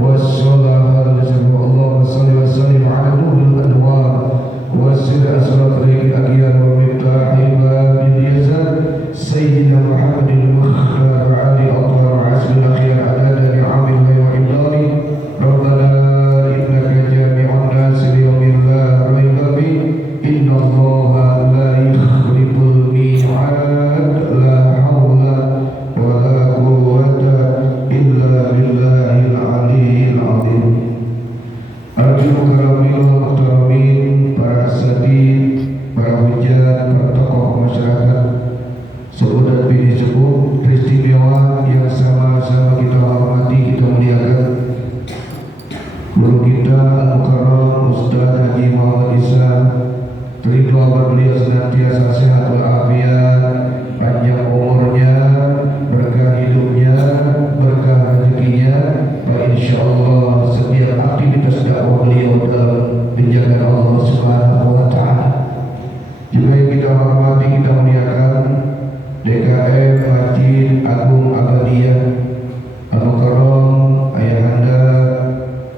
والصلاة اللهم صل وسلم على نور الأنوار وسر أسرار الأديان ومفتاح باب اليزار سيدنا محمد المختار علي أطهر عسل الأخيار عدد نعم الله وإبداره ربنا إنك جامع الناس ليوم لا ريب فيه إن الله لا يخلف الميعاد لا حول ولا قوة إلا بالله العلي العظيم. Arjun karamil muhtaramin, para asatid, para hujat, para tokoh masyarakat, sepuh dan bini sepuh, peristimewa yang sama-sama kita hormati, kita muliakan. Guru kita Al-Mukarram Ustaz Haji Muhammad Isa, ridho agar beliau senantiasa sehat walafiat, panjang umurnya, berkah hidupnya, berkah rezekinya, dan insyaallah setiap aktivitas dakwah beliau dalam penjagaan Allah Subhanahu wa taala. Juga yang kita hormati, kita muliakan DKM Masjid Agung Ahmadiyah Al-Mukarram Ayahanda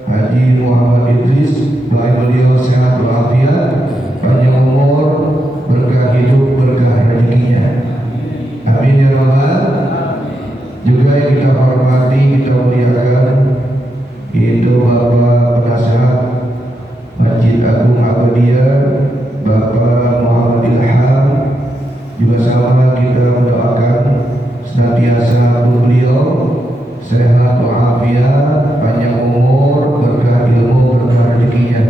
Haji Muhammad Idris, doain beliau sehat walafiat, panjang umur, berkah hidup, berkah rezekinya. Amin ya rabbal. Juga yang kita hormati, kita muliakan, yaitu Bapak Penasehat Masjid Agung Ahmadiyah Bapak Muhammad Ilham. Juga sama kita mendoakan senantiasa beliau sehat walafiat, panjang umur, berkah ilmu, berkah rezekinya.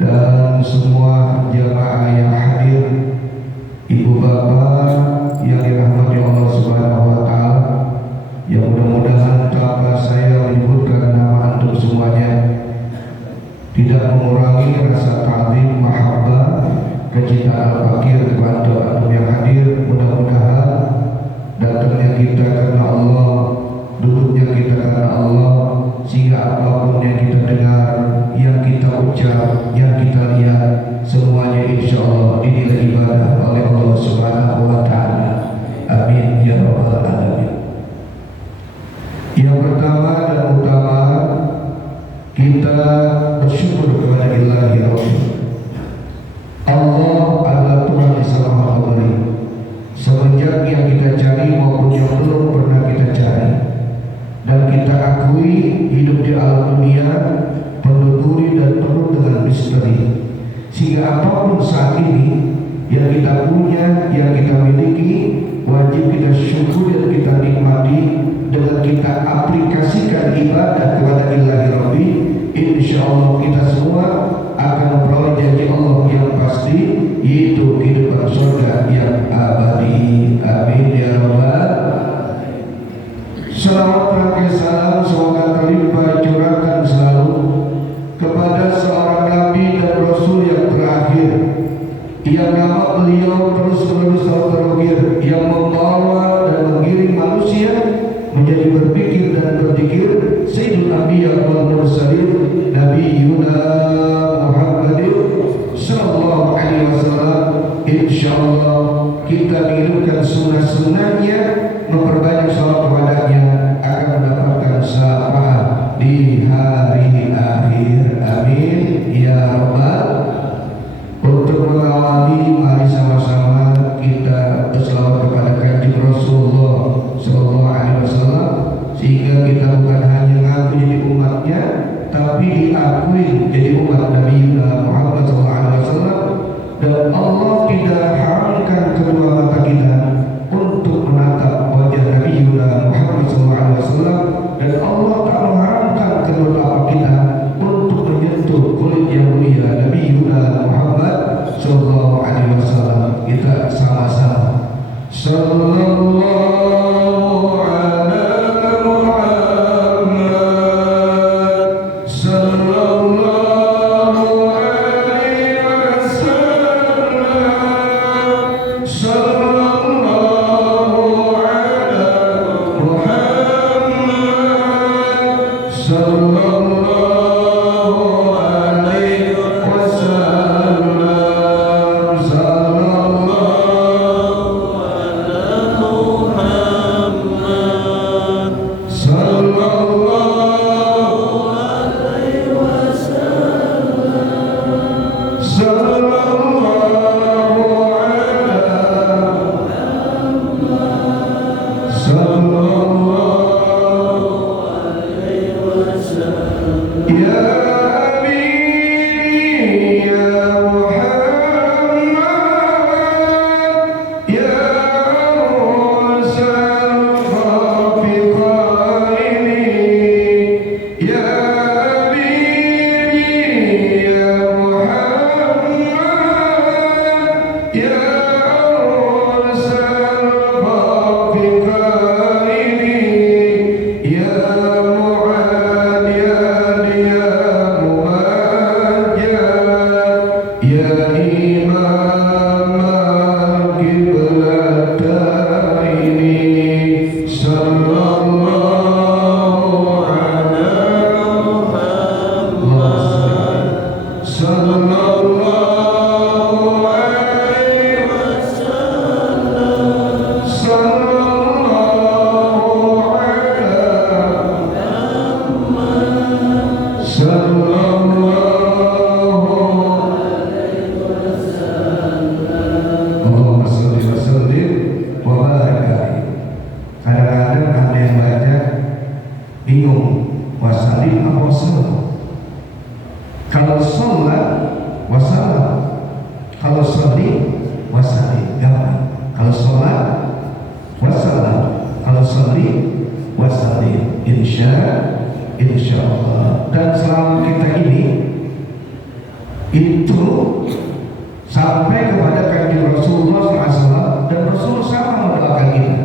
Dan semua jamaah yang hadir, ibu bapak yang dirahmati Allah Subhanahu wa taala, yang mudah-mudahan tanpa saya menyebutkan nama antum semuanya tidak mengurangi rasa ta'zim, mahabbah, kecintaan al-fakir kepada antum yang hadir. Mudah-mudahan datangnya kita karena Allah, duduknya kita karena Allah, sehingga apapun yang kita dengar, yang kita ucap, yang kita lihat, semuanya insya Allah dinilai ibadah oleh Allah Subhanahu wa taala. Amin ya rabbal alamin. Yang pertama dan utama, kita bersyukur kepada Ilahi Rabbi. Allah adalah Tuhan yang Esa Maha Pemberi. Semenjak yang kita cari maupun yang belum pernah kita cari, dan kita akui hidup di alam dunia penuh duri dan penuh dengan misteri, sehingga apapun saat ini yang kita punya, yang kita miliki, wajib kita syukur dan kita nikmati dengan kita aplikasikan ibadah kepada Ilahi Rabbi. Insya Allah kita semua akan memperoleh janji Allah yang pasti, yaitu kehidupan surga yang abadi. Amin ya rabbal. Salawat dan salam semoga terlimpah curahkan selalu kepada seorang Nabi dan Rasul yang terakhir, yang nama beliau terus-menerus terukir, yang membawa dan mengiring manusia menjadi berpikir dan berzikir, Sayyidul Anbiya wal Mursalin, Nabi Yuna Muhammadin sallallahu alaihi wasallam. Insyaallah kita menghidupkan sunnah-sunnahnya, memperbanyak salawat kepadanya, akan mendapatkan syafaat di hari akhir. Amin ya rabbal. Untuk mengawali, mari sama-sama kita berselawat kepada kanjeng Rasulullah sallallahu alaihi wasallam, sehingga kita bukan hanya ngaku jadi umatnya, tapi diakui jadi umat Nabi Muhammad sallallahu alaihi wasallam. Dan Allah tidak haramkan kedua mata kita untuk menatap wajah Nabi Muhammad sallallahu alaihi wasallam, dan Allah tak mengharamkan kedua telapak kita untuk menyentuh kulit yang mulia Nabi Muhammad sallallahu alaihi wasallam. Kita sama-sama sallallahu alaihi Kalau sholat wassalam, kalau sholli wassalim, gampang. Kalau sholat wassalam, kalau sholli wassalim, insya Allah. Dan selama kita ini itu sampai kepada kanjeng Rasulullah SAW, dan Rasulullah sama mendoakan kita.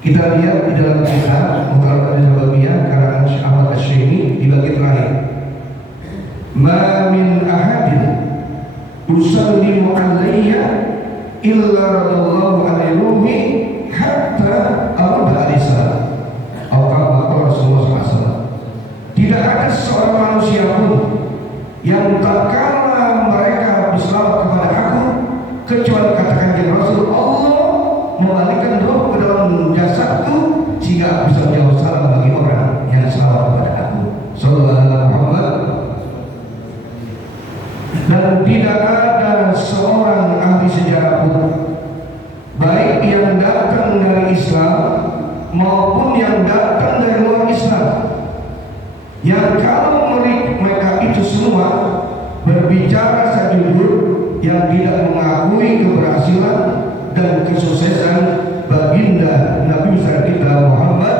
Kita lihat di dalam kitab Muqarrar al-Jawabiyah karangan Syekh Ahmad Asy-Syaimi di bagian terakhir. Ma min ahadin yusallimu alayya illa radallahu alaihi hatta arba al-salam. Atau Rasulullah SAW. Tidak ada seorang manusia pun yang tak kala mereka berselawat kepada aku kecuali katakan dia Rasul, Allah membalikkan roh ke dalam jasadku sehingga aku bisa menjawab salam bagi orang yang selawat kepada aku. Sallallahu alaihi Muhammad. Dan tidak ada seorang ahli sejarah pun, baik yang datang dari Islam maupun yang datang dari luar Islam, yang kalau mereka itu semua berbicara sejujur, yang tidak mengakui keberhasilan dan kesuksesan baginda Nabi besar kita Muhammad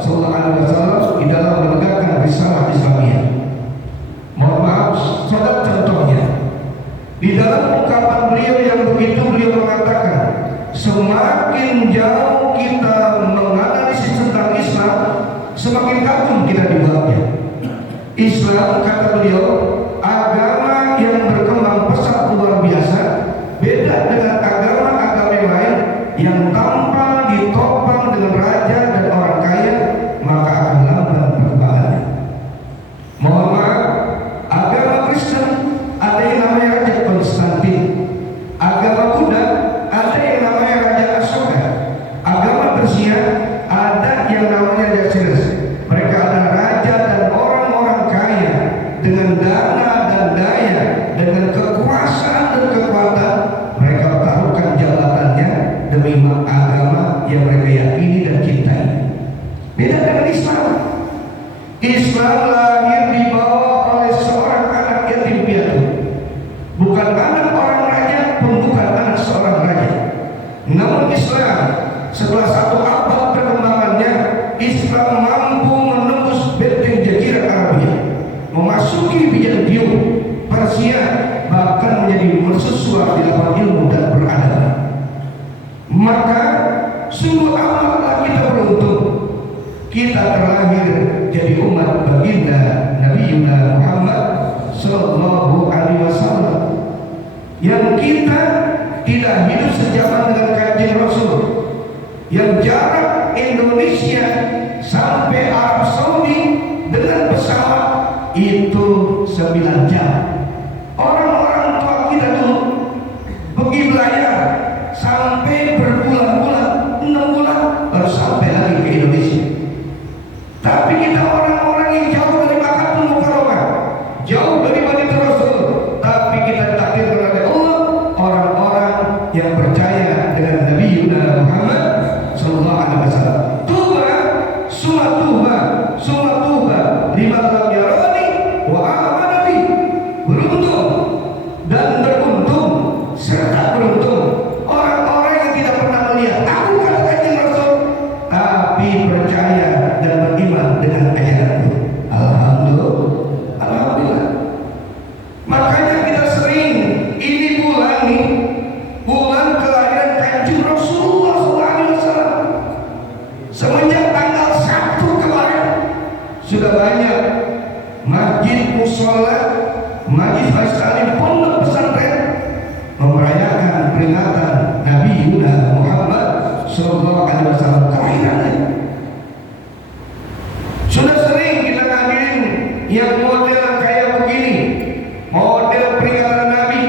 sallallahu alaihi wasallam di dalam menegakkan risalah Islamiyah. Mohon maaf, saudara, contohnya di dalam ungkapan beliau yang begitu, beliau mengatakan semakin jauh kita menganalisis tentang Islam, semakin kagum kita di bawahnya. Islam, kata beliau, agama yang berkembang pesat luar biasa, beda dengan agama-agama yang lain yang tanpa ditopang dengan raja dan orang kaya, maka akan lamban perkembangannya. Mohon maaf, agama Kristen ada yang namanya Raja Konstantin, agama Buddha ada yang namanya Raja Asoka, agama Persia ada yang namanya Raja Cyrus. Mereka adalah raja dan orang-orang kaya dengan dana dan daya, dengan kekuasaan dan kekuatan. Mereka taruhkan jabatannya demi agama yang mereka yakini dan cintai. Beda dengan Islam. Islam lahir dibawa oleh seorang anak yatim piatu, bukan anak orang raja, pun bukan anak seorang raja. Namun Islam setelah satu abad perkembangannya, Islam mampu menembus benteng Jazirah Arabia, memasuki Bizantium, Persia, bahkan menjadi mercusuar di lapangan ilmu dan peradaban. Maka sungguh amatlah kita beruntung, kita terlahir jadi umat baginda Nabi Muhammad sallallahu alaihi wasallam, yang kita tidak hidup sejaman dengan kanjeng Rasul, yang jarak Indonesia sampai Arab Saudi dengan pesawat itu 9 jam. Orang-orang tua kita dulu pergi belayar sampai berbulan-bulan, 6 bulan baru sampai lagi ke Indonesia. Tapi kita orang-orang yang jauh dari Makkah Mukarramah, jauh dari Madinah Rasul, tapi kita ditakdirkan oleh Allah orang-orang yang percaya dengan Nabi Muhammad sallallahu alaihi wasallam. Tuba, summa tuba, lima lam yara musola, majelis taklim pondok pesantren merayakan peringatan Nabi Muhammad Sallallahu Alaihi Wasallam kelahirannya. Sudah sering kita ngadirin yang model kayak begini, model peringatan Nabi,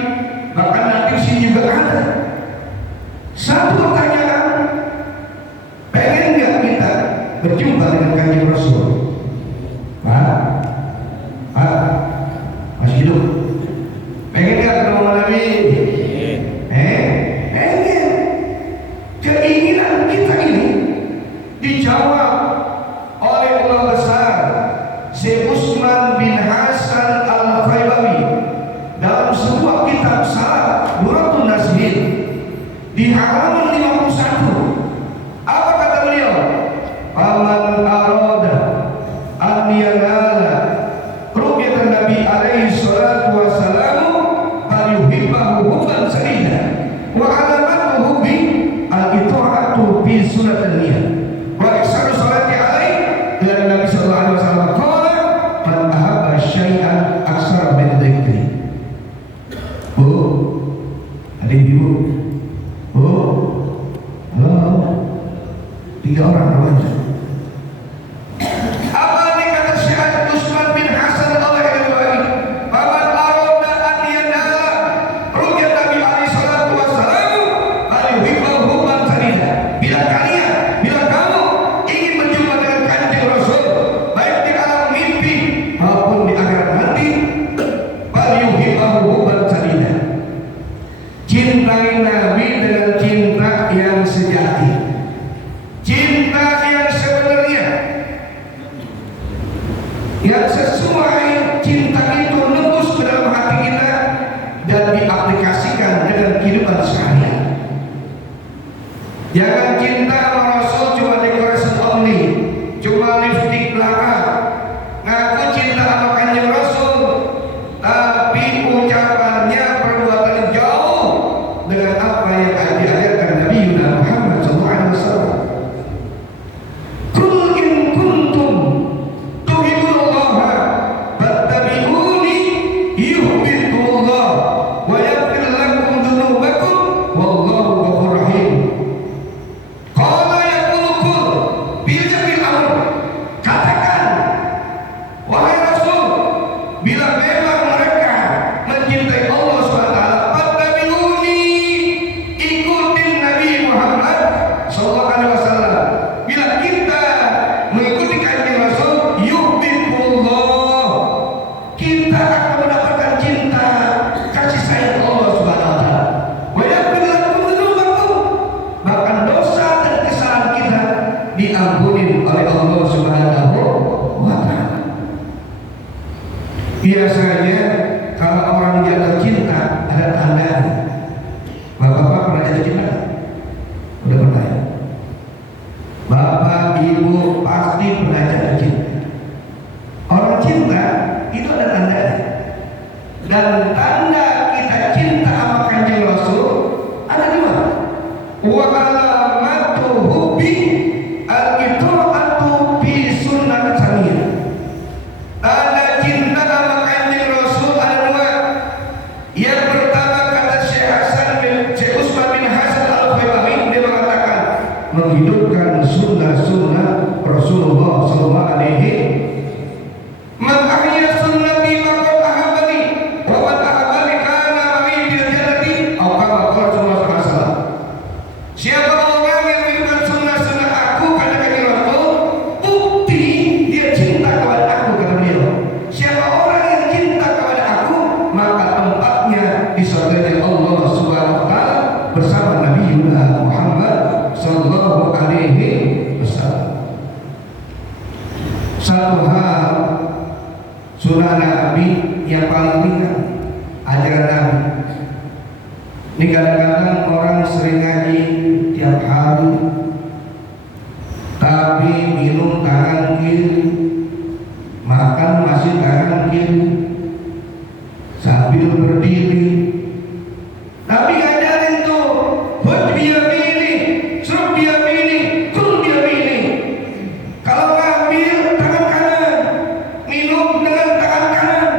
bahkan nanti sini juga ada. Satu pertanyaan, pengen nggak kita berjumpa dengan Kanjeng Rasul? Pak, masih hidup? Pengen nggak ketemu Nabi? Pengen. Keinginan kita ini dijawab oleh ulama besar Syekh Utsman bin Hasan Al-Khaybawi dalam sebuah kitab Salat Duratun Nasihin di halaman 51. Apa kata beliau? Faman arada an yanala ru'yatan Nabi alaihi salatu wassalamu falyuhibbahu hubban sadida wa alamatuhu bi al-ita'atu fi sunnatilliyah wa iksaru salati alaihi ila Nabi sallallahu alaihi wasallam qala man ahabba syai'an aksara min dzikri. Adik ibu, halo, 3 orang namanya. Apa ini kata Syekh Utsman bin Hasan Al-Khaybawi? Faman arada an yanala ru'yat Nabi alaihi salatu wassalam falyuhibbahu hubban sadida. Bila kamu ingin berjumpa dengan Kanjeng Rasul, baik di alam mimpi maupun di akhirat nanti, falyuhibbahu hubban sadida. Cintai Nabi dengan cinta yang sejati, cinta yang sebenarnya, yang sesuai. Cinta itu nembus ke dalam hati kita dan diaplikasikan dengan kehidupan sehari-hari. Jangan cinta sama Rasul cuma dekorasi only, cuma lipstick belaka. Ngaku cinta sama Kanjeng Rasul, tapi ucapannya, perbuatannya jauh dengan apa yang diajarkan Nabi Muhammad SAW. Qul in kuntum tuhibbunallaha fattabi'uni yuhibbukumullah wa yaghfir lakum dzunubakum wallahu ghafurur rahim. Qala yaqulu qul bil amr. Katakan, wahai Rasul, bila memang mereka mencintai Allah SWT, fattabi'uni, ikutin Nabi Muhammad SAW. Bila kita mengikuti Kanjeng Rasul, yuhibbukumullah, kita akan mendapatkan cinta kasih sayang Allah SWT. Wa yaghfir lakum dzunubakum, bahkan dosa dan kesalahan kita diampuni oleh Allah Subhanahu wa Ta'ala. Biasanya kalau orang jatuh cinta ada tandanya. Bapak-bapak pernah jatuh cinta? Udah pernah ya? Bapak, ibu pasti pernah jatuh cinta. Orang cinta itu ada tandanya. Dan tanda kita cinta sama Kanjeng Rasul ada 2. Wa alamatu hubbi al-ita'atu fi sunnat saniyah. Tanda cinta sama Kanjeng Rasul ada 2. Yang pertama kata Syekh Utsman bin Hasan Al-Khaybawi, dia mengatakan menghidupkan sunnah-sunnah Rasulullah sallallahu alaihi. Man ahya sunnati faqad ahabbani wa man ahabbani kana ma'i fil jannati aw kama qala sallallahu alaihi wasallam. Siapa orang yang menghidupkan sunnah-sunnah aku kata Kanjeng Rasul, bukti dia cinta kepada aku, kata beliau. Siapa orang yang cinta kepada aku, maka tempatnya di surga Allah Subhanahu wa taala bersama Nabi Muhammad sallallahu alaihi wasallam. Satu hal sunnah Nabi yang paling ringan, ajaran Nabi. Ini kadang-kadang orang sering ngaji tiap hari, tapi minum tangan kiri, makan masih tangan kiri, sambil berdiri. Tapi ngajarin tuh, buat biyamini, serub biyamini, kul biyamini. Kalau ngambil tangan kanan, minum dengan tangan kanan.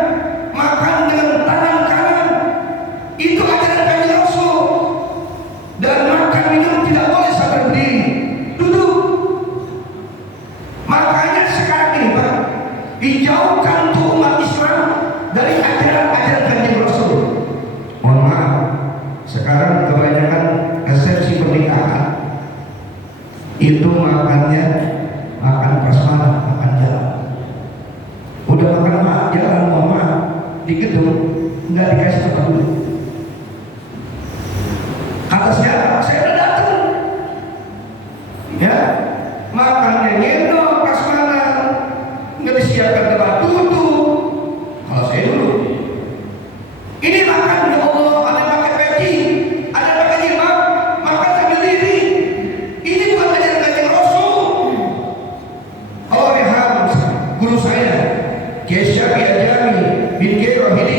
gedung nggak dikasih tempat duduk. Kata siapa? Saya udah datang. Ya, makannya nyendok prasmanan, nggak disiapkan tempat duduk. Kalau saya dulu, ini makan ya Allah, ada pakai peci, ada pakai jilbab, makan sambil diri. Ini bukan ajaran Kanjeng Rasul. Allah Reham, guru saya, Kiai Syafi'i Al-Jami bin Kiai Rohidi,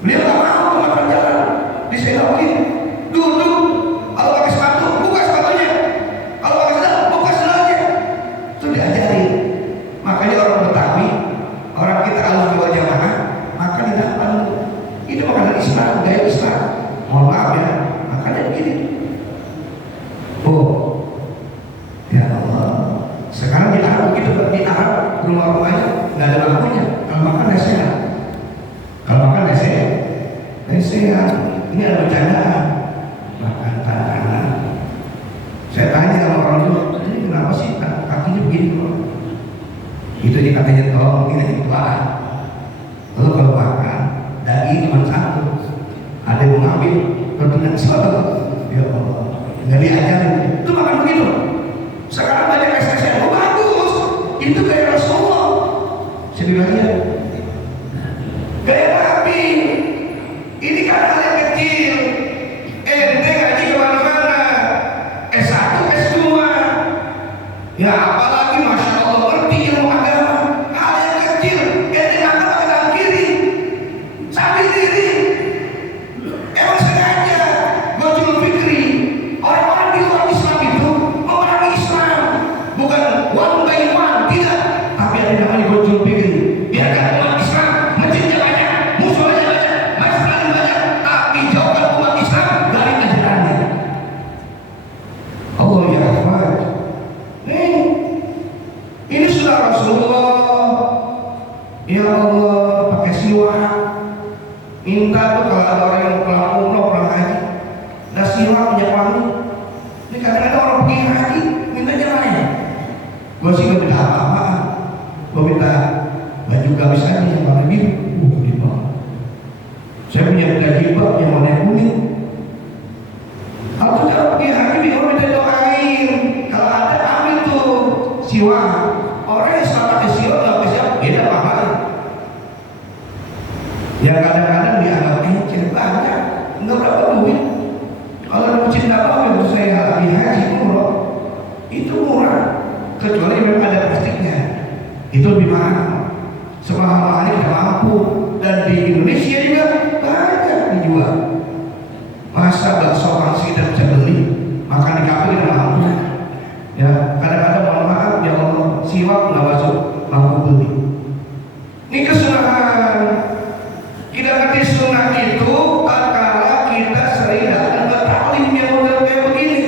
beliau nggak mau makan jalan, disendokin, duduk. Kalau pakai sepatu, buka sepatunya. Kalau pakai sandal, buka sandalnya. Itu diajari. Makanya orang Betawi, orang kita alumni wal jamaah, makan di depan. Ini makanan Islam, gaya Islam. Mohon maaf ya, makannya begini. Oh, ya Allah. Sekarang di Arab begitu, di Arab rumah-rumahnya nggak ada lampunya. Kalau makan sehat. Kalau makan sehat. Sehat. Ini ada bercandaan. Makan tangan. Saya tanya sama orang itu, ini kenapa sih kakinya begini kok? Itu dikatanya tolong, ini itulah. Lalu kalau makan, daging cuma satu. Ada yang mengambil, berpindah suatu. Ya Allah, nggak diajarin. Itu makan begitu. Sekarang banyak SSN, oh bagus. Itu gaya Rasulullah. Saya bilang ya, gaya Nabi. Ini kan hal yang kecil. Ente ngaji kemana-mana. S1, S2. Ya apalagi Masya Allah ngerti ilmu agama. Hal yang kecil. Ente makan pakai tangan kiri. Sambil diri. Emang sengaja Gojul Fikri. Orang-orang di luar Islam itu memerangi Islam. Bukan one by one, tidak. Tapi ada namanya Gojul Fikri. Biarkan umat Islam masjidnya banyak, musolanya banyak, masjidnya banyak, tapi jauhkan umat Islam dari ajarannya. Allah ya Rahman. Ini sudah Rasulullah. Ya Allah, pakai siwak. Minta tuh kalau ada orang yang pulang umroh, pulang haji, ada siwak minyak wangi. Ini kadang-kadang orang pergi haji, mintanya lain. Gue sih gak minta apa-apa. Gue minta baju gamis aja yang warna biru. Gede banget. Saya punya jilbab yang warna kuning. Atau kalau pergi haji, gue minta doain. Kalau ada ambil tuh siwak. Orang yang salah pakai siwak gak pakai siwak, beda pahala. Yang kadang-kadang dianggap encer banyak, nggak berapa duit. Kalau ada masjid Nabawi yang saya alami haji umroh, itu murah, kecuali memang ada plastiknya. Itu lebih mahal. Semahal-mahalnya kita mampu. Dan di Indonesia juga banyak dijual. Masa bakso pangsi tidak bisa beli, makan di kafe kita mampu. Ya, kadang-kadang mohon maaf ya Allah, siwak nggak masuk, mampu beli. Ini kesunahan. Kita ngerti sunnah itu tatkala kita sering datang ke taklim yang model kayak begini.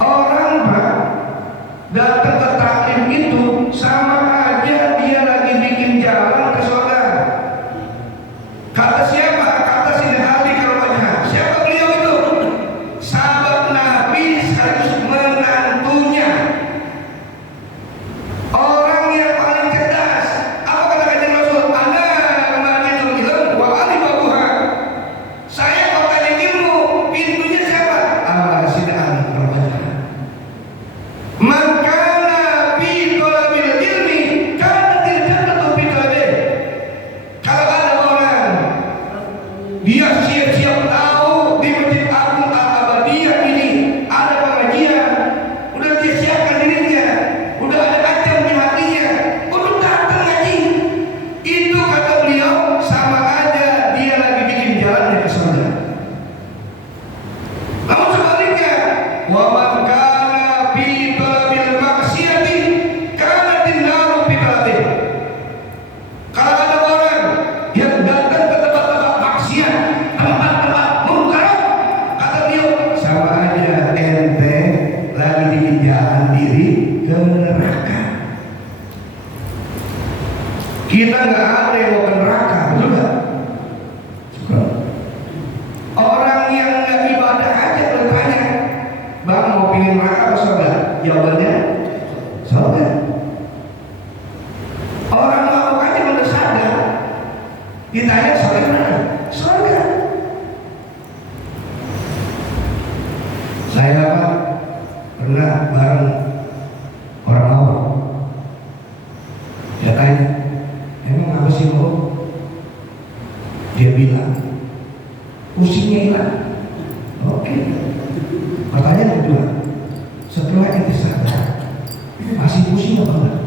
Orang Pak datang ke taklim itu sama aja dia lagi bikin jalan ke surga. Kata siapa? Kata Sina Ali Karomanya. Siapa beliau itu? Sahabat Nabi sekaligus menantunya. Orang yang paling cerdas. Apa kata Kanjeng Rasul? Anda majidul ilm wa ali babuha. Saya kotanya ilmu, pintunya siapa? Sina Ali Karomanya. Man kana fi talabil ilmi kanatil jannatu fi talabihi. Kalau ada orang dia siap-siap tahu di Masjid Agung Al-Abadiyah ini ada pengajian, udah dia siapkan dirinya, udah ada ajam di hatinya untuk datang ngaji. Itu kata beliau sama aja dia lagi bikin jalannya ke surga. Namun sebaliknya, wa man kana fi talabil maksiati kanatin naru fi talabihi. Kalau ada orang yang datang ke tempat-tempat maksiat, tempat-tempat mungkar, kata beliau sama aja ente lagi bikin jalan diri ke neraka. Kita nggak ada yang mau ke neraka, betul nggak? Orang yang nggak ibadah aja bertanya, bang mau pingin neraka apa surga? Jawabannya surga. Orang mabuk aja udah sadar Ditanya surga mana? Surga. Saya pernah bareng orang awam. Dia tanya, emang apa sih lo? Dia bilang, pusingnya hilang. Oke. Pertanyaan kedua, setelah itu sadar, masih pusing apa enggak?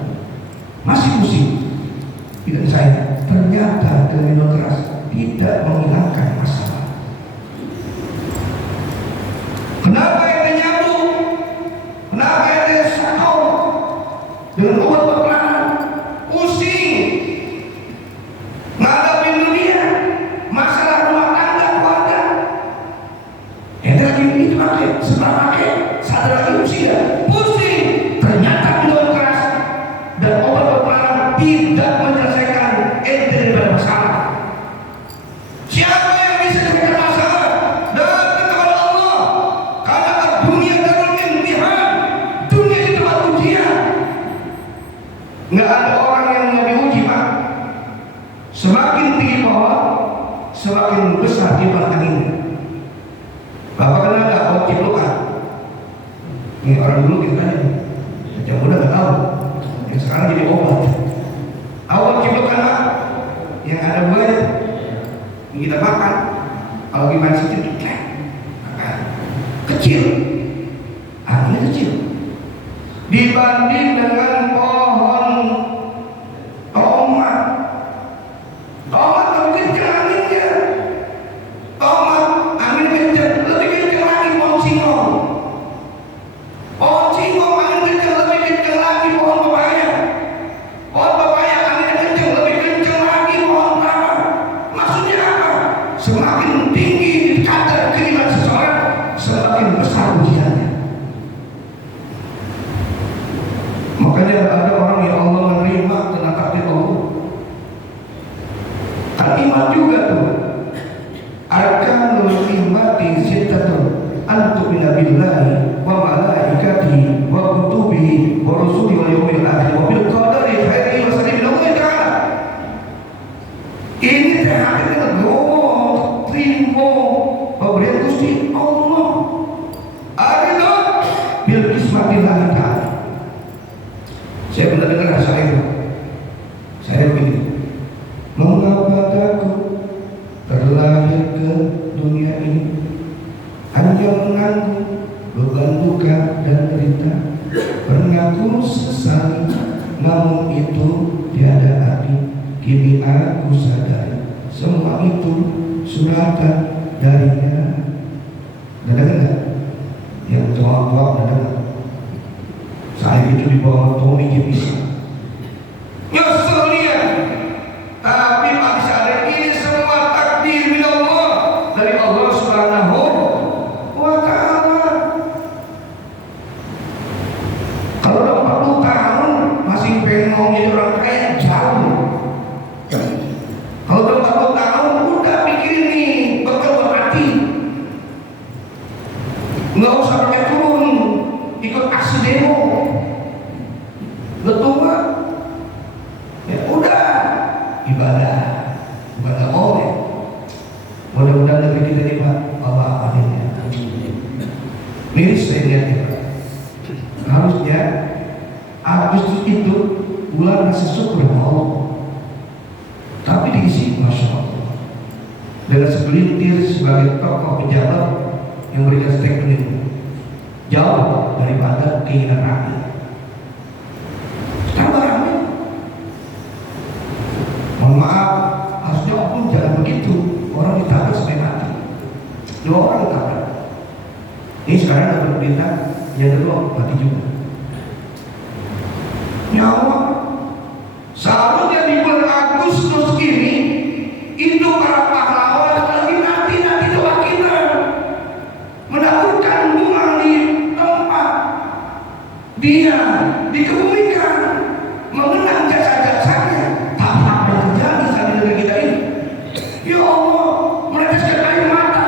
Masih pusing. Tidak saya. Ternyata dengan minum keras tidak menghilangkan masalah. Kenapa yang nyambung? Kenapa yang sakau dengan obat penenang? Pusing, ngadapin dunia, masalah rumah tangga, keluarga. Ente lagi itu pakai, setelah pakai, sadar lagi pusing. Ternyata minum keras dan obat penenang tidak menyelesaikan ente daripada masalah. Siapa yang bisa menyelesaikan masalah? Datang kepada Allah. Karena dunia darul imtihan, dunia itu tempat ujian. Nggak ada orang yang nggak diuji, Pak. Semakin tinggi pohon, semakin besar kibar anginnya. Bapak kenal nggak pohon ciplukan? Ini orang dulu kita tanya, yang muda nggak tahu. Yang sekarang jadi obat. Awal ciplukan, Pak, yang ada buahnya, yang kita makan. Kalau gimana sih itu makan kecil, anginnya kecil dibanding dengan pohon tomat. Tomat lebih kencang anginnya. Tomat angin kencang, lebih kencang lagi pohon singkong. Pohon singkong angin kencang, lebih kencang lagi pohon pepaya. Pohon pepaya angin kencang, lebih kencang lagi pohon kelapa. Maksudnya apa? Semakin tinggi kadar keimanan seseorang, semakin besar ujiannya. Makanya ada orang yang Allah menerima tentang takdir Allah. Kan iman juga tuh. Arkanul imani sittatun antu binabillahi wa malaikatihi wa kutubihi wa rusulihi wal yawmil akhir wa bil qadari khairihi wa sharrihi min Allah Ta'ala. Ini teh hakikatnya terima pemberian Gusti Allah. Ada bil kismatillah Ta'ala. Saya pernah dengar saya begini, mengapa takut terlahir ke dunia ini hanya menanggung beban duka dan derita, pernah ku sesali, namun itu tiada arti. Kini aku sadari semua itu suratan darinya. Dengar nggak? Yang jawab dengar. Saya itu di bawah Tommy Gibisa. Nyesel dia. Tapi masih sadar ini semua takdir min Allah, dari Allah Subhanahu wa Ta'ala. Kalau udah 40 tahun masih pengen mau jadi orang kaya, jauh. Kalau udah 40 tahun udah pikirin nih bekal buat mati. Nggak usah pakai turun ikut aksi demo. Betul Pak? Ya udah ibadah maulid. Mudah-mudahan negeri kita ini Pak Allah akhirnya. Miris saya lihat ya Pak. Harusnya Agustus itu bulan rasa syukur sama Allah. Tapi diisi Masya Allah dengan segelintir sebagai tokoh pejabat yang memberikan statement itu jauh daripada keinginan rakyat. Tambah ramai. Mohon maaf, harusnya pun jangan begitu. Orang ditabrak sampai mati. 2 orang ditabrak. Ini sekarang dapat berita, yang kedua mati juga. Nyawa. Seharusnya di bulan Agustus ini itu para pahlawan lagi nanti doa kita menaburkan bunga di tempat dia dikebumikan, mengenang jasa-jasanya. Tapi apa yang terjadi saat di negeri kita ini? Ya Allah, meneteskan air mata.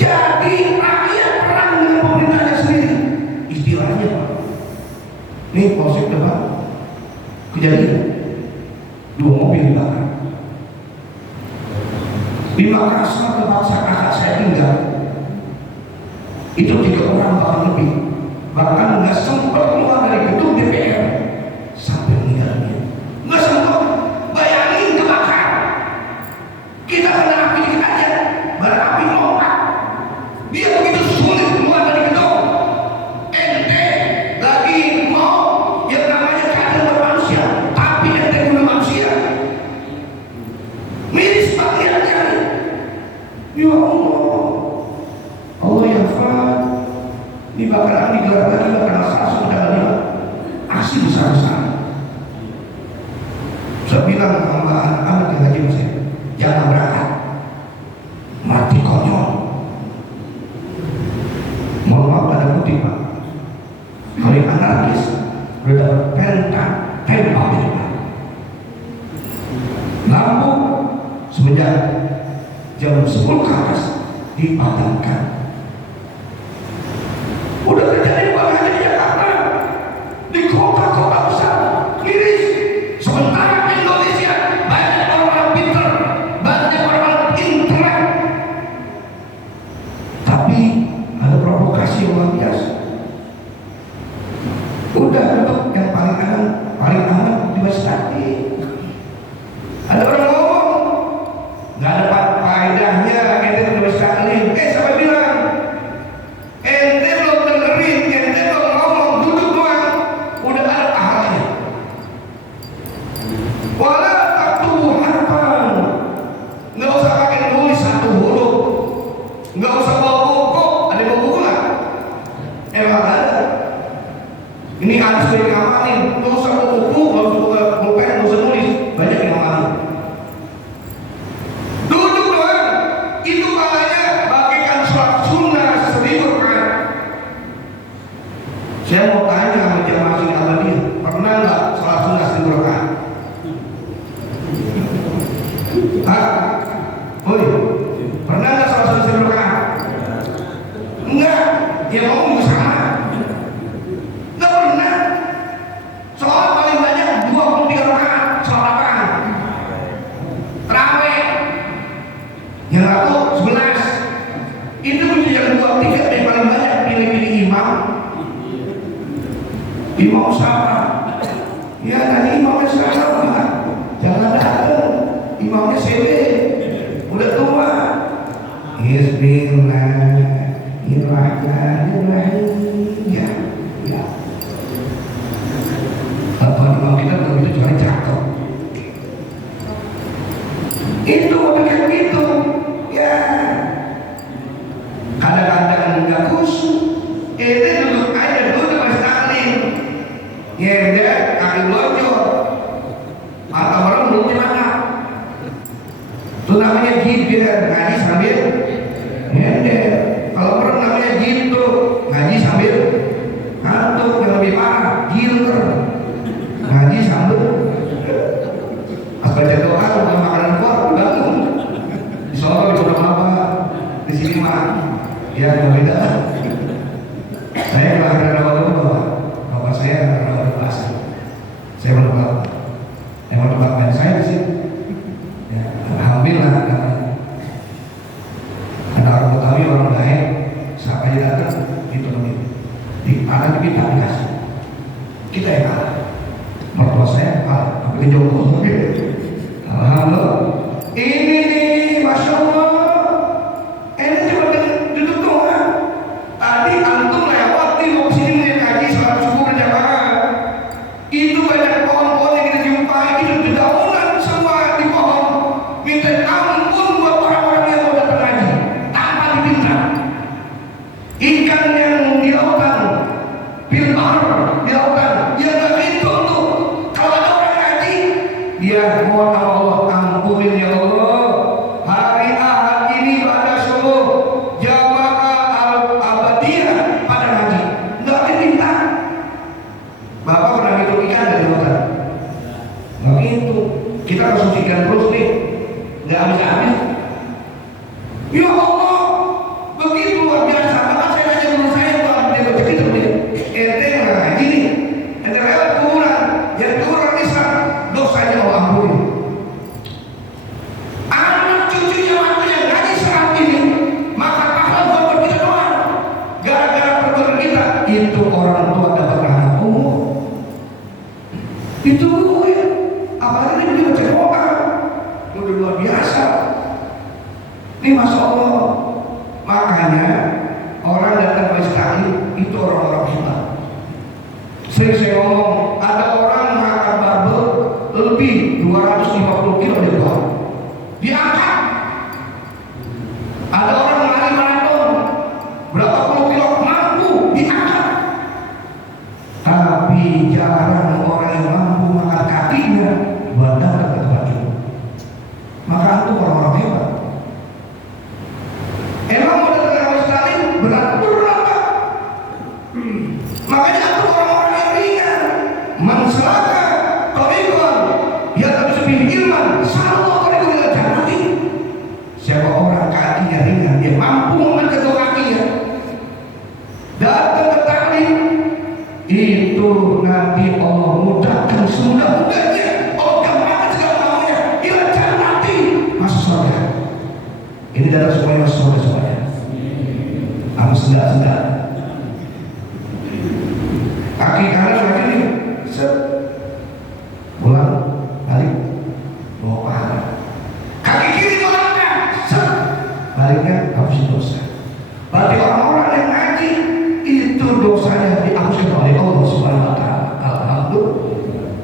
Jadi rakyat perang dengan pemerintahnya sendiri. Istilahnya Pak, ini polsek depan kejadian 2 mobil dibakar. Di Makassar tempat kakak saya tinggal itu 3 orang bahkan lebih, bahkan nggak sempat keluar dari gedung DPR sampai meninggalnya, nggak sempat. Bayangin kebakar, kita kena api dikit aja, bara api lompat, dia begitu sulit keluar dari gedung. Ente lagi mau yang namanya keadaan bermanusia, tapi ente guna manusia, miris bagiannya. Ya Allah, Allah ya Fat, ini bakaran digelar lagi, bakaran langsung tanggal 5, aksi besar-besar. Saya bilang sama anak-anak yang ngaji saya, jangan berangkat, mati konyol. Mohon maaf pada kutip Pak, paling anarkis udah dapat perintah tembak di depan. Lampu semenjak jam 10 ke atas dipadamkan. Udah terjadi bukan hanya di Jakarta, di kota-kota besar, miris. Sementara Indonesia banyak orang pintar, banyak orang intelek, tapi ada provokasi yang luar biasa. Udah duduk yang paling aman di Westati. Ada orang ngomong nggak ada faedahnya ente di Westati. Siapa bilang? Ente belum dengerin, ente belum ngomong, duduk doang, udah ada pahalanya. Wala taktubu harfan, nggak usah pakai nulis 1 huruf, nggak usah bawa buku. Ada bawa buku nggak? Emang ada. Ini harus ngamalin, nggak usah bawa buku, nggak usah bawa pulpen, nggak usah nulis, banyak yang ngamalin. Duduk doang, itu pahalanya bagikan sholat sunnah 1000 rakaat. Saya mau tanya sama jamaah sini Ahmadiyah, pernah nggak sholat sunnah 1000 rakaat? Hah? Oi, pernah nggak sholat sunnah 1000 rakaat? Enggak, ya mau juga sama. Nggak pernah. Sholat paling banyak 23 rakaat. Sholat apaan? Terawih. Yang aku 11. Itu menjadi yang 23 yang paling banyak. Pilih-pilih imam. Imam siapa? Ya tadi imamnya siapa? Jangan datang. Imamnya CB. Udah tua. Bismillahirrahmanirrahim. Ya. Apa imam kita belum itu cuma cakep. Itu udah kayak gitu. Ya. Kadang-kadang nggak khusyuk. Itu duduk aja dulu pas taklim. Ya dia kaki lonjor. Mata orang belum dimana. Itu namanya jibir, ngaji sambil nyender. Kalau orang namanya gitu, ngaji sambil ngantuk. Yang lebih parah, gilter, ngaji sambil baca doa, bukan makanan kuat, bangun. Di Solo itu udah apa? Di sini mah, ya beda. Saya kelahiran awal dulu bapak saya awal bahasa. Saya menebak, yang menebakkan saya di sini. Ya, alhamdulillah ada orang Betawi, orang baik, siapa aja datang itu lebih di anak kita dikasih, kita yang kalah. Mertua saya kalah, tapi jomblo. Alhamdulillah. Ini nih, masya Allah. Ini cuma duduk doang. Tadi antum lewat nih mau kesini nih ngaji sholat subuh berjamaah. Itu banyak pohon-pohon yang kita jumpai itu dedaunan semua di pohon. Minta ampun buat orang-orang yang mau datang ngaji tanpa dipinta. Ikan yang di lautan, pilbar di lautan, yang nggak gitu tuh. Kalau ada orang ngaji, dia mohon sama Allah, ampunin ya Allah. Hari Ahad ini pada seluruh jamaah al-abadiyah pada ngaji, nggak dipinta. Bapak pernah ngitung ikan dari lautan? Nggak gitu. Kita harus ikan terus nih, nggak habis-habis. Ya Allah, begitu luar biasa. Maka saya nanya dulu saya tuh dia baca gitu nih. Ente ngaji nih, ente lewat kuburan, yang kuburan Islam, dosanya Allah ampuni. Anak cucunya matinya Ini Masya Allah. Makanya orang datang ke sekali itu orang-orang hebat. Sering saya ngomong, ada orang mengangkat barbel lebih 250 kilo di bawah, diangkat. Ada orang lari maraton berapa puluh kilo mampu diangkat. Tapi jarang orang yang mampu mengangkat kakinya buat datang ke tempat itu. Maka itu orang-orang hebat. Emang mau datang ke sekali berat berapa? Makanya aku orang-orang yang ringan, mansalaka torikon, dia tak bisa pilih ilman, salah torikon dia jannati. Siapa orang kakinya ringan, dia mampu mengangkat kedua kakinya, datang ke taklim, itu nanti Allah mudahkan semudah-mudahnya, Allah gampangkan segala maunya, dia jannati, masuk surga. Ini datang semuanya masuk surga semuanya. Harus sedap-sedap. Kaki kanan kaki ini set pulang balik bawa pahala. Kaki kiri melangkah set baliknya hapus dosa. Berarti orang-orang yang ngaji itu dosanya dihapuskan oleh Allah Subhanahu Wa Taala. Alhamdulillah.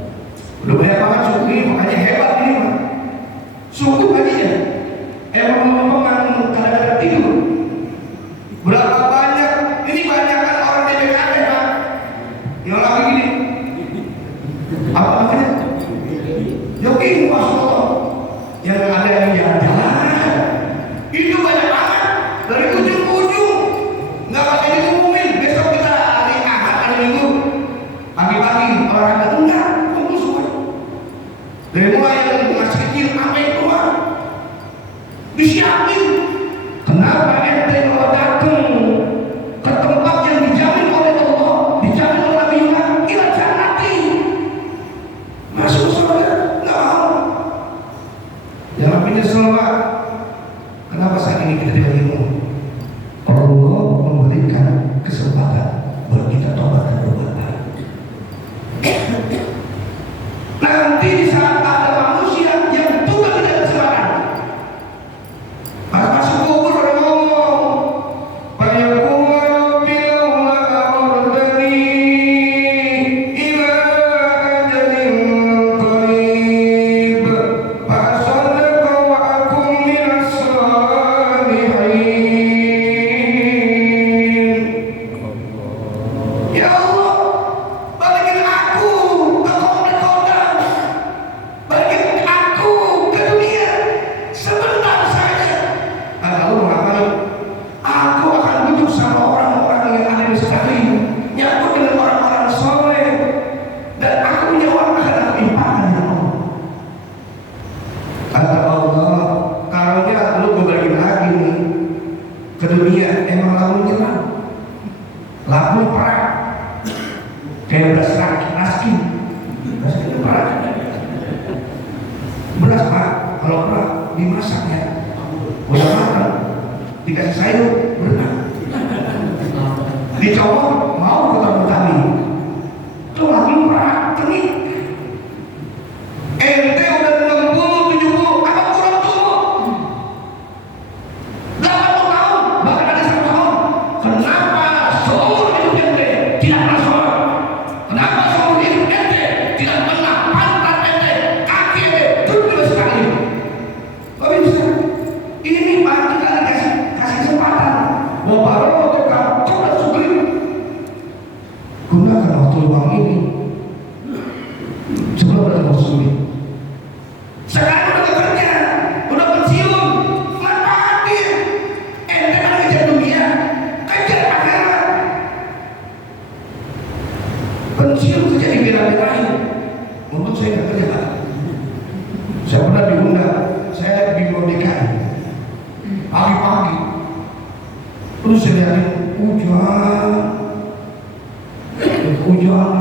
Udah banyak banget suku ini, makanya hebat ini mah. Suku ngajinya emang memang kadang-kadang tidur. Berapa banyak ini banyak kan orang DPKP Pak yang lagi gini, apa namanya, jogging, Masya Allah, yang ada yang jalan-jalan itu banyak banget dari ujung ke ujung, nggak pakai diumumin. Besok kita hari Ahad, hari Minggu pagi-pagi olahraga, enggak, kumpul semua dari mulai yang masih kecil sampai tua disiapin. Kenapa ente kalau datang ke tempat yang dijamin oleh Allah, dijamin oleh Nabi Muhammad, ila jannati, masuk surga? Nggak mau. Yang namanya selama. Kenapa saat ini kita tidak ilmu? Allah memberikan kesempatan buat kita tobat dan berbuat baik. Nanti di saat ada manusia yang juga tidak kesempatan, pas masuk kubur orang ngomong, ya Allah, balikin aku ke Kodam, balikin aku ke dunia sebentar saja. Kata Allah mengapain? Aku akan duduk sama orang-orang yang ada di sekali, nyambut dengan orang-orang soleh, dan aku punya uang akan aku impakkan ya Allah. Kata Allah, karunya lu gue balikin lagi nih ke dunia, emang lalu nyerang, lalu perang. Kayak beras raskin itu beras. Beras Pak, kalau beras dimasaknya udah matang, dikasih sayur berenang, dicopot mau ketemu tadi, itu lagi beras tenik. Ente udah 60, 70, apa kurang tumbuh 80 tahun, bahkan ada 100 tahun. Kenapa seumur hidup ente tidak pernah sholat? Kenapa seumur hidup ente tidak pernah pantat ente, kaki ente duduk sekali? Kok bisa? Ini pasti kali kasih kesempatan. Mau baru tukang coba sugri. Gunakan waktu luang ini sebelum bertemu sugri. Sekarang udah bekerja, udah pensiun, manfaatin. Ente kan kejar dunia, kejar akhirat. Pensiun kerja di bela-belain. Untuk saya nggak kerja Pak. Saya pernah diundang, saya di DKI pagi-pagi, terus saya lihatin hujan,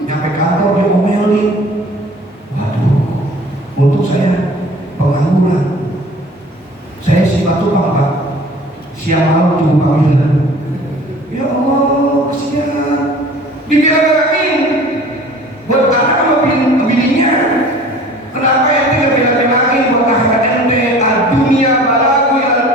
nyampe kantor dia omelin. Waduh, untuk saya pengangguran, saya si batu Pak, siang malam tunggu panggilan. Ya Allah, kasihan, dibela-belain buat anak sama bininya. Kenapa ente gak bela-belain buat akhirat ente? Dunia balagu ya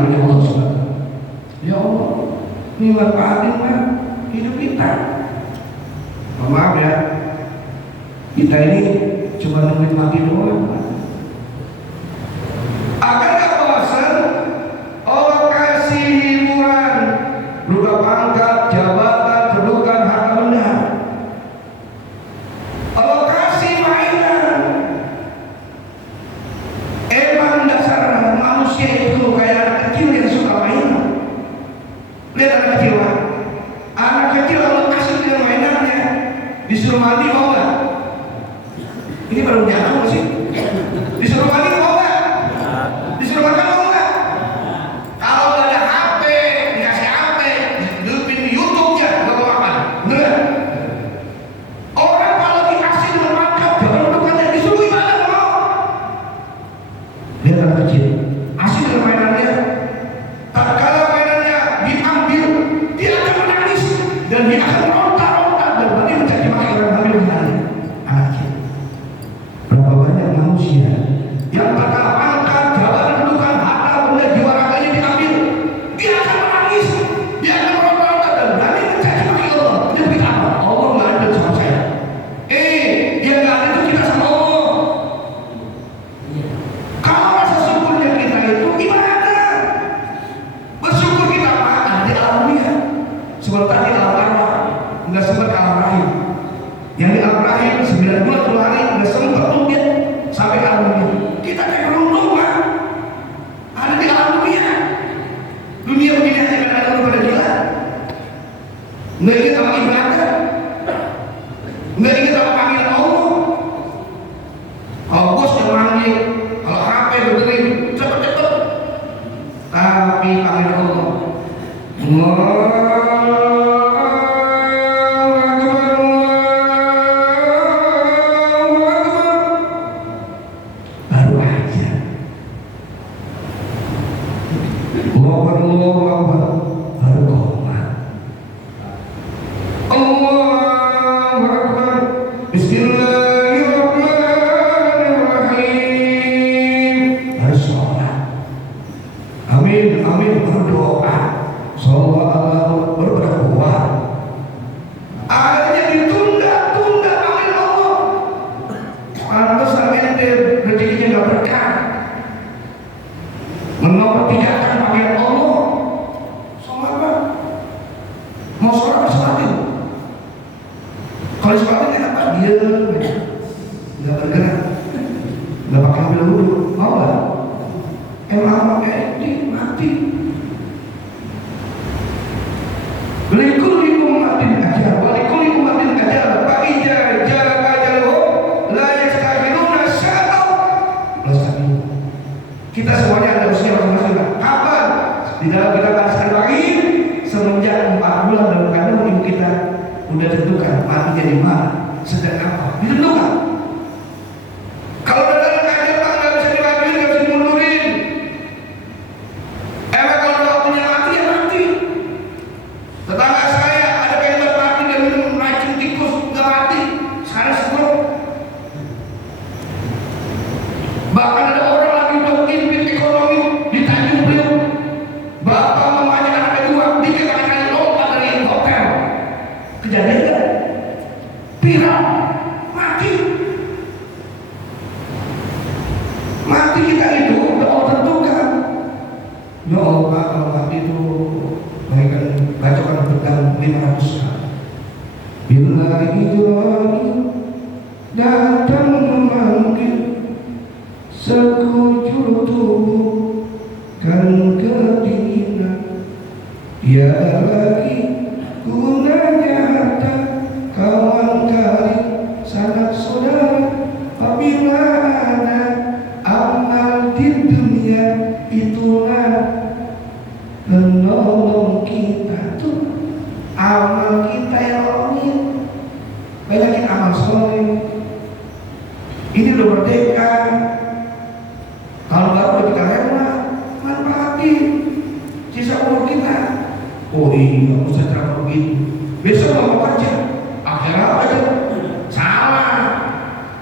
oleh Allah SWT. Ya Allah, ini manfaatin hidup kita. Maaf ya, kita ini cuma menikmati doang. Akan gak bosan Allah kasih hiburan berupa pangkat, jabatan, kedudukan, harta benda. Allah kasih mainan. Emang dasar manusia itu kayak anak kecil yang suka mainan. Lihat anak kecil, anak kecil kalau kasih dia mainannya, disuruh mandi mau gak? Ini baru jatuh sih. Disuruh mandi mau gak? Disuruh makan mau gak? Kalau gak ada HP, dikasih HP, dihidupin YouTube-nya, gak mau makan. Bener? Orang kalau dikasih dengan makan, jangan bukannya disuruh ibadah mau. Lihat anak kecil, asik dengan mainannya. Tatkala mainannya diambil, dia akan menangis dan dia akan meronta-ronta dan berani mencaci maki orang hamil menangis. Anak kecil. Berapa banyak manusia yang tatkala pangkat, jabatan, kedudukan, harta benda, jiwa raganya diambil, dia akan menangis, dia akan meronta-ronta dan berani mencaci maki Allah. Dia berkata apa? Allah nggak ada sama saya. Dia nggak ada itu kita sama Allah. Kalau rasa syukurnya kita itu gimana? Bersyukur kita makan di alam dunia, sebentar di alam arwah, nggak sempat ke alam rahim. Yang di alam rahim 9 bulan 10 hari nggak sempat tuh dia sampai ke alam dunia. Kita kayak beruntung kan? Ada di alam dunia. Dunia begini aja kan ada orang pada gila. Nggak ingat sama ibadah, nggak ingat sama panggilan Allah. Kalau bos yang manggil, kalau HP berdering, cepet-cepet. Tapi panggilan Allah, baru aja. Allahu Akbar, baru koma. Allahu Akbar, Bismillahirrahmanirrahim, baru sholat. Amin, amin, berdoa. Sallallahu baru berdoa. Akhirnya ditunda-tunda amin Allah. Pantesan ente rezekinya nggak berkah. Menomor-tigakan panggilan Allah. Sholat apa? Mau sholat sholatin. Kalau sholatin enak pak, dia nggak bergerak, nggak pakai ambil wudhu. Mau nggak? Emang pakai mati. Likulli ummatin ajal wa likulli ummatin ajal fa idza jaa ajaluhum la yastakhiruna sa'atan. Kita semuanya ada usia masing-masing. Kapan? Di dalam kita bahaskan lagi semenjak 4 bulan dalam kandungan ibu kita udah tentukan matinya di mana, sedang apa, ditentukan. Kalau dalam keadaan Pak nggak bisa dimajuin, nggak bisa dimundurin. Emang kalau waktunya mati ya mati. Tetangga saya ada yang mati dan minum racun tikus nggak mati, sekarang stroke. Bahkan ada orang lagi bertimpit ekonomi di Tanjung Priok. Bapak mamanya anak kedua dikatakan lompat dari hotel. Kejadian kan? Viral, mati. Mati kita itu udah Allah tentukan. Ya Allah, kalau mati itu baikkan bacakan pedang 500 kali. Bila hijrani datang memanggil sekujur tubuh kan kedinginan, tiada lagi gunanya harta, kawan karib, sanak saudara. Apabila ada amal di dunia, itulah penolong kita. Tuh amal kita yang nolongin. Banyakin amal soleh. Ini udah merdeka. Kalau baru udah kita lewat, manfaatin sisa umur kita. Oh iya, Ustaz terang begitu. Besok mau kerja, akhirat aja. Salah.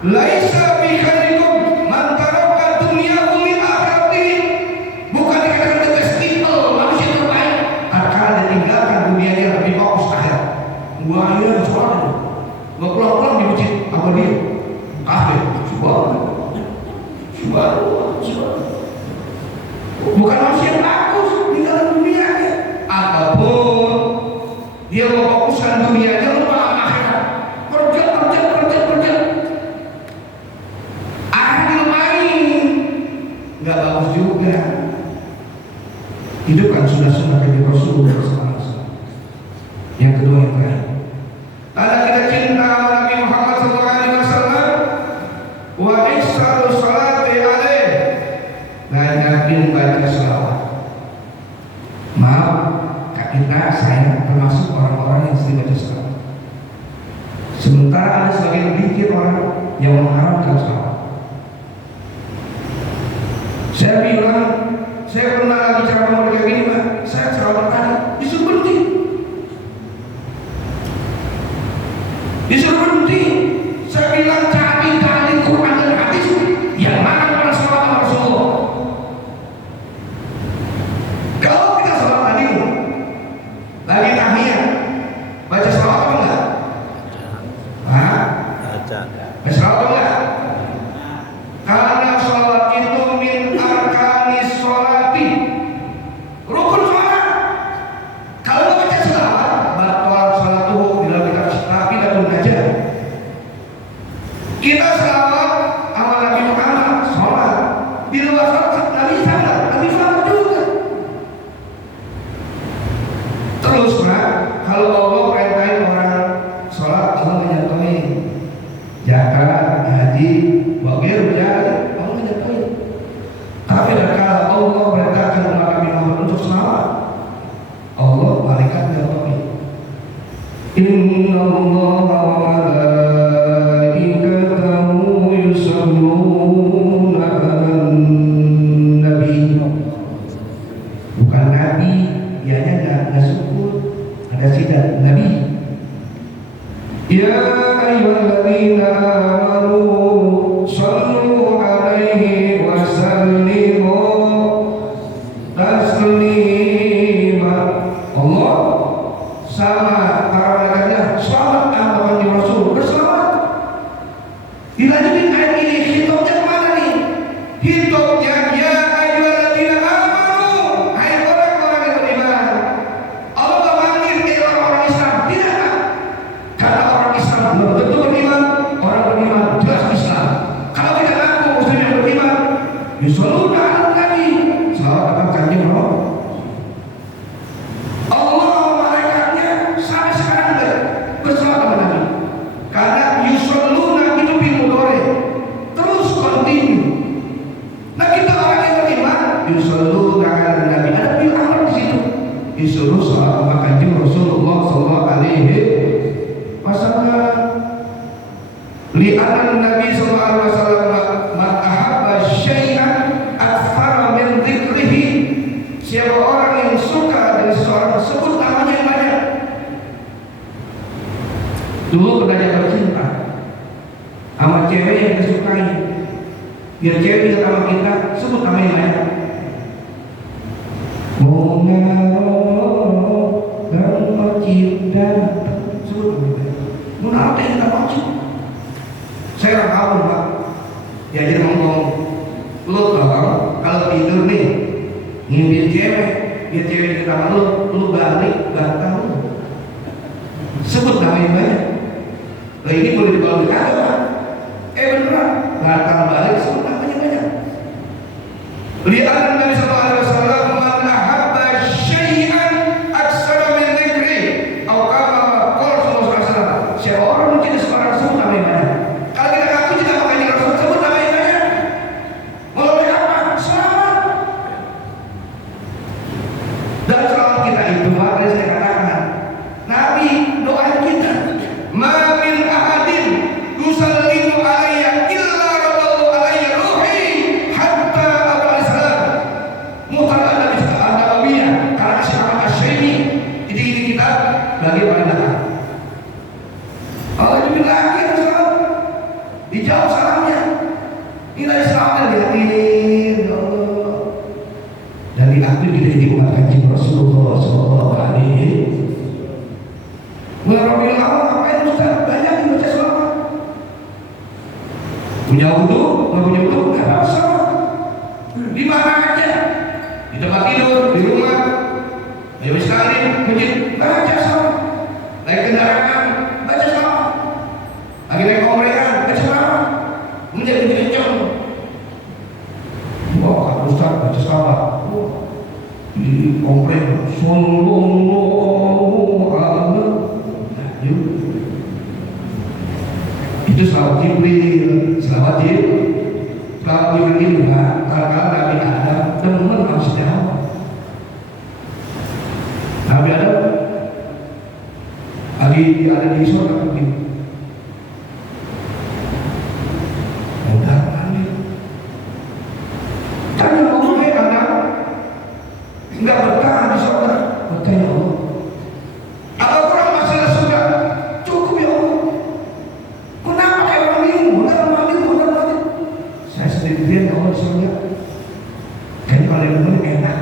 Laisa bi khairikum man taraka dunyahu li akhirati. Bukan dikatakan tegas sunnah-sunnah Kanjeng Rasulullah SAW. Yang kedua yang terakhir, tanda kita cinta Nabi Muhammad SAW, wa ihsanu salati alaih, banyakin baca salawat. Maaf, kita saya termasuk orang-orang yang sering baca salawat. Sementara ada sebagian dikit orang yang mengharamkan salawat. Saya bilang, saya pernah lagi ceramah mereka gini, Pak, saya ceramah tadi disuruh berhenti. Disuruh berhenti. Saya bilang cari Quran dan hadis yang mana orang salawat sama Rasulullah. Kalau kita salawat tadi lagi tahiyat, baca salawat apa enggak? Hah? Baca salawat apa enggak? Karena salawat itu min arkanis sholati, rukun salat. Kalau nggak baca salawat, batal salatuhu bila kita tapi dalam aja. Kita salawat sama Nabi Muhammad, sholat di luar sholat Nabi salat juga. Terus Pak, kalau Allah perintahin orang sholat, Allah menyatuin zakat, haji, bagir, berjalan, Allah menyatuin. Tapi kalau Allah perintahkan umat Nabi Muhammad untuk salawat, Allah malaikat menyatuin. Inna Allah wa malaikatahu yusalluna 'alan nabi. Bukan nabi, dianya enggak sebut, ada sidat nabi. Ya ayyuhalladzina amanu sallu 'alaihi wa sallimu taslima. Allah sama para malaikatnya selamat sama Kanjeng Rasul, berselawat. Dilanjutin ayat ini, hitopnya kemana nih? Hitopnya ya ayyuhalladzina amanu, hai orang-orang yang beriman. Allah nggak manggil orang-orang Islam, tidak. Karena orang Islam belum tentu beriman, orang beriman jelas Islam. Kalau kita ngaku muslim yang beriman, yusalluna 'alan nabi, salawat kepada Kanjeng Rasul. Allah malaikatnya sampai sekarang berselawat kepada Nabi. Karena yusalluna itu bil mudhari, terus continue. Nah kita orang yang beriman, yusalluna 'alan nabi, ada bil amr di situ. Disuruh salawat kepada Kanjeng Rasulullah sallallahu alaihi wasallam. Li'anna Nabi sallallahu alaihi wasallam man ahabba syai'an aktsara min dzikrihi. Siapa orang yang suka dengan seseorang, sebut namanya yang banyak. Dulu pernah jatuh cinta sama cewek yang kita sukai, biar cewek bisa sama kita, sebut nama yang banyak. Mengaro dan mencinta, sebut nama yang banyak. Menaro yang kita maksud. Saya orang awam Pak, diajar ngomong, lu kalau tidur nih ngimpin cewek, biar cewek kita sama lu balik batal, sebut nama yang banyak. Nah ini boleh dibawa di kantor Pak. Beneran, batal balik, sebut namanya banyak. Lihat Nabi sallallahu alaihi wasallam, man ahabba syai'an aktsara min dzikri, atau kama qala sallallahu alaihi wasallam, siapa orang mencintai seorang, sebut nama yang banyak. Kalau kita ngaku cinta sama Kanjeng Rasul, sebut nama yang banyak. Melalui apa? Selamat. Dan selamat kita itu, maka saya katakan, Nabi doa kita, ma min ahadin yusallimu alayya illa radallahu alayya ruhi hatta abal salam. Muhtaram Nabi An-Nabawiyah, karena Syekh Asy-Syaimi ini kita bagi paling dekat. Allah juga lagi dijawab salamnya. Nilai salamnya dihadirin Allah. Dan diakui kita jadi umat Kanjeng Rasulullah sallallahu alaihi wasallam. Ngapain Ustaz? Banyak yang baca salawat. Punya wudu, nggak punya wudu, nggak paksa. Di mana aja, di tempat tidur, di rumah, di sekali, masjid, baca salawat. Naik kendaraan, baca salawat. Lagi naik komprehan, baca salawat. Menjadi kencang. Wah, Ustaz baca salawat. Di kompreh sallallahu alaihi. Itu selawat Jibril, selawat Jibril ini kadang-kadang Nabi Adam teman manusia. Nabi Adam lagi ada di surga begini. Udah mandi. Tanya Allah, anak enggak betah di surga. Betah ya Allah. Apa kurang masalah surga? Cukup ya Allah. Kenapa kayak orang bingung? Benar mandi. Saya sendirian Allah di surga. Kayaknya paling benar enak.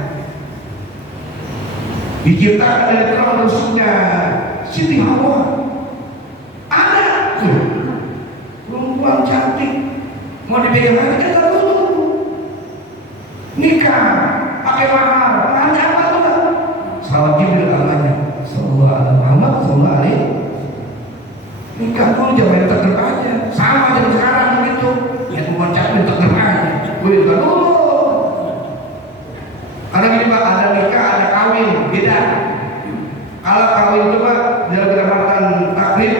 Diciptakan dari tulang rusuknya Siti Hawa. Ada tuh perempuan cantik, mau dipegang lagi kata dulu nikah pakai mahar. Nanya apa tuh? Salawat Jibril namanya. Sallallahu alaihi Muhammad sallallahu alaihi. Nikah dulu jangan teker aja. Sama jadi sekarang begitu. Ya perempuan cantik teker aja. Gue nikah dulu. Karena gini Pak, ada nikah, ada kawin, beda. Kalau kawin itu Pak, dalam gerakan takrib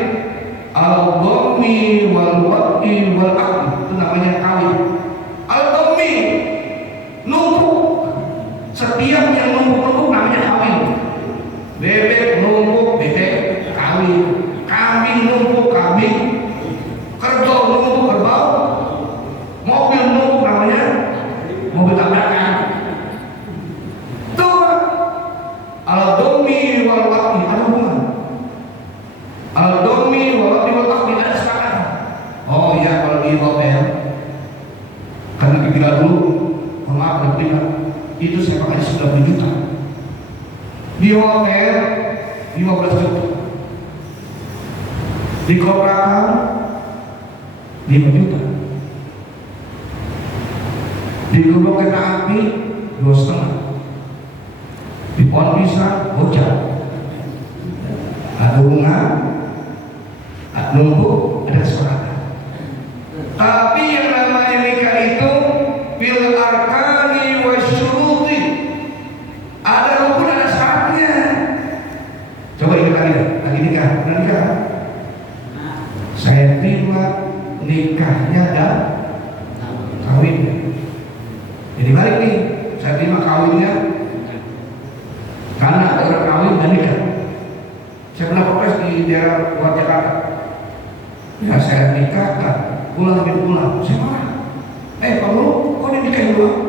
al-dhammi wal-waqi wal-aqdi, itu namanya kawin. Al-dhammi numpuk, setiap yang numpuk-numpuk namanya kawin. Bebek numpuk, bebek kawin. Kambing numpuk, kambing. Kerbau numpuk, kerbau. Mobil numpuk namanya mobil tabrakan. Al-dhammi wal-waqi ada hubungan. Al-dhammi wal-waqi ada sekarang. Oh iya, kalau di hotel karena kita dulu, maaf itu saya pakai 90 juta. Di hotel 15 juta. Di kontrakan 5 juta. Di gedung kereta api 2,5. Di pohon pisang bocah, ada bunga, ada numpuk, ada kesepakatan. Tapi yang namanya nikah itu bil arkani wasyuruti, ada rukun, ada syaratnya. Coba ingat lagi nikah, pernah nikah? Saya terima nikahnya dan kawinnya. Jadi balik nih, saya terima kawinnya. Karena ada kawin dan nikah. Saya pernah protes di daerah luar Jakarta. Ya saya nikahkan, pulang. Saya marah. Kamu kok dinikahin doang?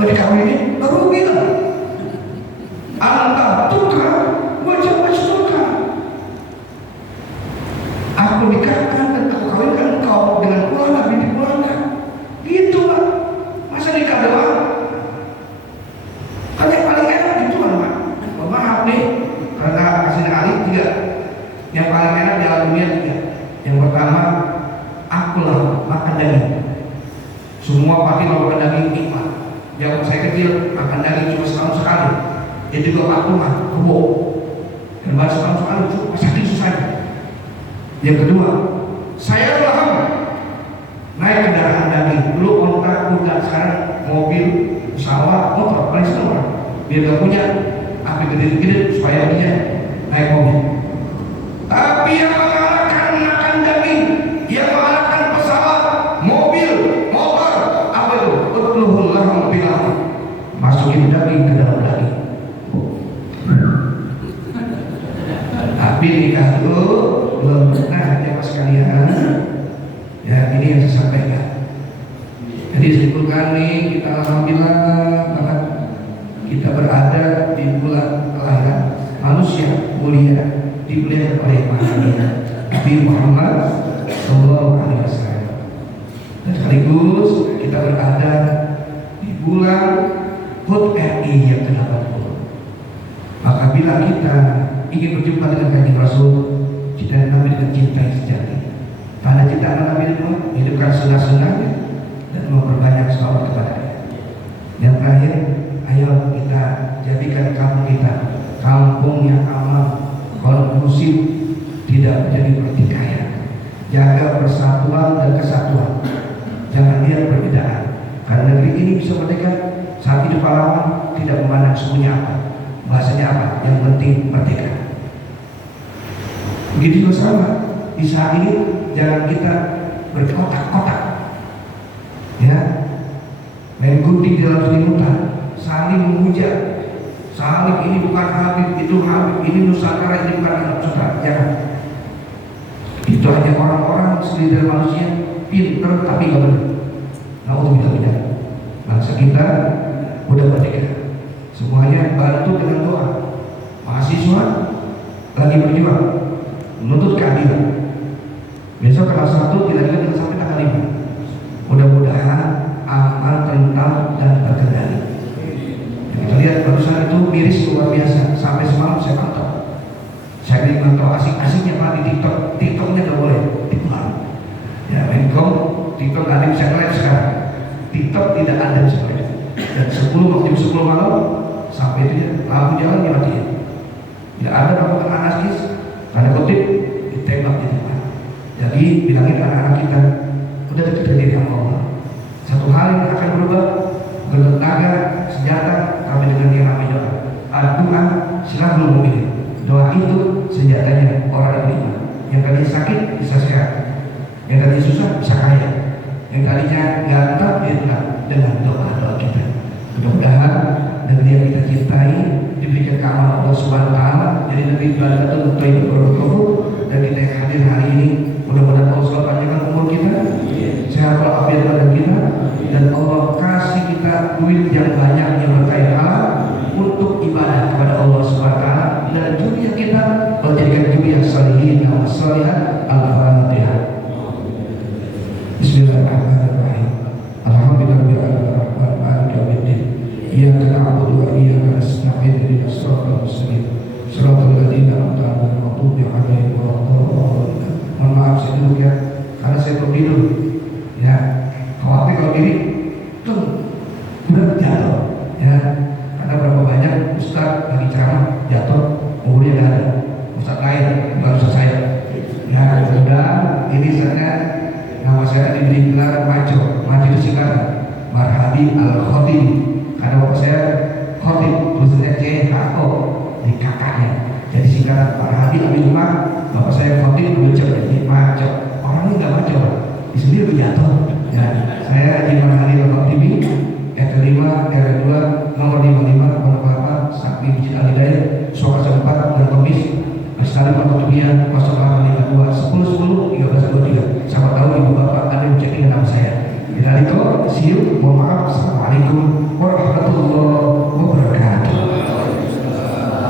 Nggak dikawinin? Nggak rugi lah. Anta tukar, wajib tukar. Aku nikahkan dan aku kawinkan engkau dengan pulang binti pulangkan. Gitu lah. Masa nikah doang? Kan yang paling enak gitu kan Pak. Maaf nih, karena kasih Ali 3. Yang paling enak di alam dunia 3. Yang pertama, akulah makan daging. Semua pasti mau makan daging nikmat. Jauh saya kecil makan daging cuma setahun sekali. Dia juga waktu mah kebo. Dan baru setahun sekali cuma saking susahnya. Yang kedua, saya paham naik kendaraan daging. Dulu kontrak bukan, sekarang mobil, pesawat, motor, paling senang orang. Biar gak punya api gede-gede supaya dia naik mobil. Tapi yang mengalahkan makan daging, yang mengalahkan pesawat, mobil, motor, apa itu? Utluhul lahum bilah. Masukin daging ke dalam daging. Tapi nikah itu belum pernah ya Mas kalian. Ya ini yang saya sampaikan. Jadi simpulkan nih, kita alhamdulillah banget kita berada di bulan kelahiran manusia mulia, dipilih oleh Nabi Muhammad SAW. Dan sekaligus kita berada di bulan HUT RI yang ke-80. Maka bila kita ingin berjumpa dengan Kanjeng Rasul, cinta Nabi dengan cinta yang sejati. Karena cinta Nabi itu hidupkan sunnah-sunnahnya dan memperbanyak salawat kepadanya. Yang terakhir, ayo kita jadikan kampung kita kampung yang aman, kondusif, tidak menjadi pertikaian. Jaga persatuan dan kesatuan. Jangan lihat perbedaan. Karena negeri ini bisa merdeka saat hidup pahlawan tidak memandang sukunya apa. bahasanya apa? Yang penting merdeka. Begitu juga sama di saat ini, jangan kita berkotak-kotak, ya, main gunting dalam selimutan, saling menghujat, saling ini bukan Habib, itu Habib, ini Nusantara, ini bukan Nusantara. Jangan. Itu hanya orang-orang sekedar manusia pinter tapi nggak benar. Nah, untuk tidak bangsa kita udah merdeka. Semuanya bantu dengan doa. Mahasiswa lagi berjuang menuntut keadilan. Besok tanggal 1 tidak juga sampai tanggal 5. Mudah-mudahan aman, tentram dan terkendali. Kita lihat barusan itu miris luar biasa. Sampai semalam saya pantau. Saya ingin mantau asik-asiknya Pak di TikTok. TikToknya nggak boleh dibuang. Ya, Menkom TikTok nggak bisa live sekarang. TikTok tidak ada sebenarnya. Dan 10 malam sampai itu ya, lampu jalan dimatiin. Tidak ada melakukan anarkis, tanda kutip ditembak di depan. Jadi bilangin anak-anak kita udah dekat dengan Allah. Satu hal yang akan berubah, gelut naga, senjata, kami dengan yang namanya doa. Doa silahkan memilih. Doa itu senjatanya orang yang beriman. Yang tadinya sakit bisa sehat, yang tadinya susah bisa kaya, yang tadinya ganteng dia dengan doa-doa kita. Mudah-mudahan negeri yang kita cintai diberikan keamanan Allah Subhanahu wa taala, jadi negeri Baladatul Thayyibur, dan kita yang hadir hari ini mudah-mudahan Allah selalu panjangkan umur kita, sehat walafiat badan kita, dan Allah kasih kita duit yang banyak yang berkait halal untuk ibadah kepada Allah Subhanahu wa taala, dan dunia kita menjadikan dunia salihin dan salihat. Al-Fatihah. Bismillahirrahmanirrahim. Alhamdulillahirabbil alamin, maliki yaumiddin. Iyyaka na'budu wa iyyaka nasta'in, ihdinas siratal mustaqim, siratal ladzina an'amta 'alaihim ghairil maghdubi 'alaihim waladdallin. Mohon maaf saya dulu ya, karena saya belum tidur. Ya, khawatir kalau diri tuh berat jatuh. Ya, karena berapa banyak ustaz lagi ceramah jatuh, umurnya nggak ada. Ustaz lain baru selesai. Nah, sudah ini saya nama saya diberi gelar Majo. Majo itu singkatan Marhadi Al-Khotib. Karena bapak saya Khotib, tulisannya CHO di kakaknya. Jadi singkatan Marhadi Abil Umar. Bapak saya Khotib lucu jadi Majo. Orangnya nggak Majo, di sini udah jatuh. Ya, saya di Marhadi Al-Khotib, RT5, RT2, nomor 55, nomor 8, Sakti Masjid Al-Hidayah, Suara 4 dan Komis. Assalamualaikum warahmatullahi wabarakatuh. 10 10 13 23. Siapa tahu ibu bapak ada yang chatting nama saya. Bila itu, see you. Mohon maaf. Assalamualaikum warahmatullahi wabarakatuh.